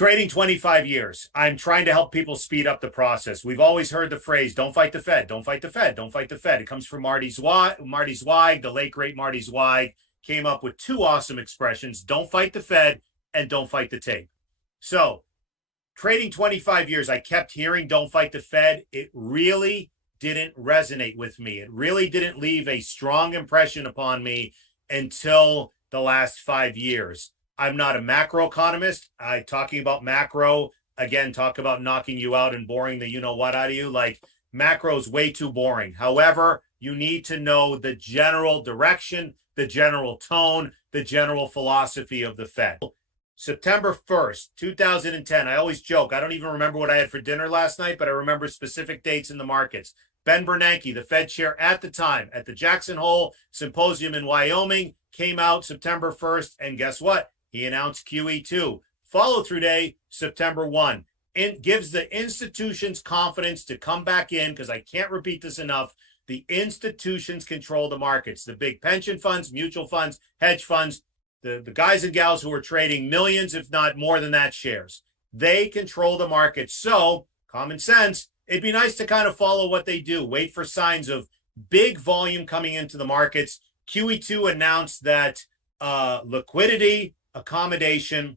Trading 25 years. I'm trying to help people speed up the process. We've always heard the phrase, don't fight the Fed, don't fight the Fed, don't fight the Fed. It comes from Marty Zweig, the late, great Marty Zweig, came up with two awesome expressions, don't fight the Fed and don't fight the tape. So trading 25 years, I kept hearing don't fight the Fed. It really didn't resonate with me. It really didn't leave a strong impression upon me until the last 5 years. I'm not a macroeconomist. Talking about macro, again, talk about knocking you out and boring the you-know-what out of you. Like, macro is way too boring. However, you need to know the general direction, the general tone, the general philosophy of the Fed. September 1st, 2010. I always joke. I don't even remember what I had for dinner last night, but I remember specific dates in the markets. Ben Bernanke, the Fed chair at the time, at the Jackson Hole Symposium in Wyoming, came out September 1st, and guess what? He announced QE2. Follow-through day, September 1. It gives the institutions confidence to come back in, because I can't repeat this enough. The institutions control the markets. The big pension funds, mutual funds, hedge funds, the guys and gals who are trading millions, if not more than that, shares. They control the market. So, common sense, it'd be nice to kind of follow what they do. Wait for signs of big volume coming into the markets. QE2 announced that liquidity, accommodation,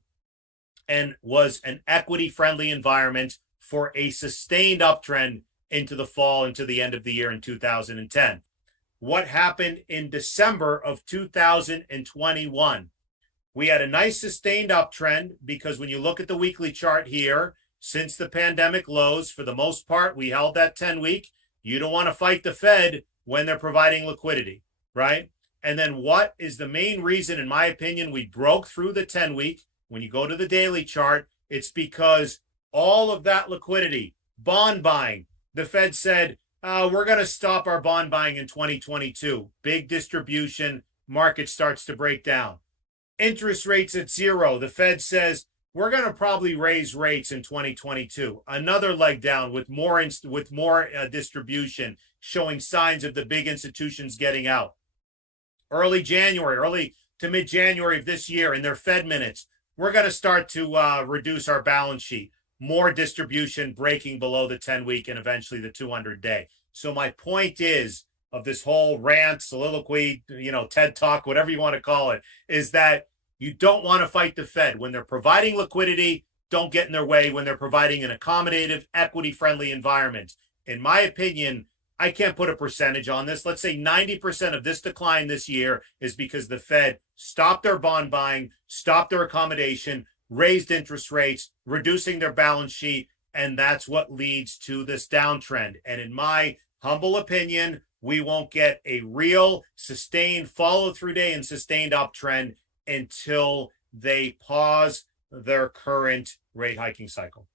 and was an equity-friendly environment for a sustained uptrend into the fall, into the end of the year in 2010. What happened in December of 2021? We had a nice sustained uptrend, because when you look at the weekly chart here, since the pandemic lows, for the most part, we held that 10-week. You don't want to fight the Fed when they're providing liquidity, right? And then what is the main reason, in my opinion, we broke through the 10-week? When you go to the daily chart, it's because all of that liquidity, bond buying, the Fed said, we're going to stop our bond buying in 2022. Big distribution, market starts to break down. Interest rates at zero. The Fed says, we're going to probably raise rates in 2022. Another leg down with more distribution, showing signs of the big institutions getting out. Early to mid-January of this year, in their Fed minutes, we're going to start to reduce our balance sheet. More distribution, breaking below the 10-week and eventually the 200-day. So my point is, of this whole rant, soliloquy, TED Talk, whatever you want to call it, is that you don't want to fight the Fed. When they're providing liquidity, don't get in their way. When they're providing an accommodative, equity-friendly environment. In my opinion, I can't put a percentage on this. Let's say 90% of this decline this year is because the Fed stopped their bond buying, stopped their accommodation, raised interest rates, reducing their balance sheet, and that's what leads to this downtrend. And in my humble opinion, we won't get a real sustained follow-through day and sustained uptrend until they pause their current rate hiking cycle.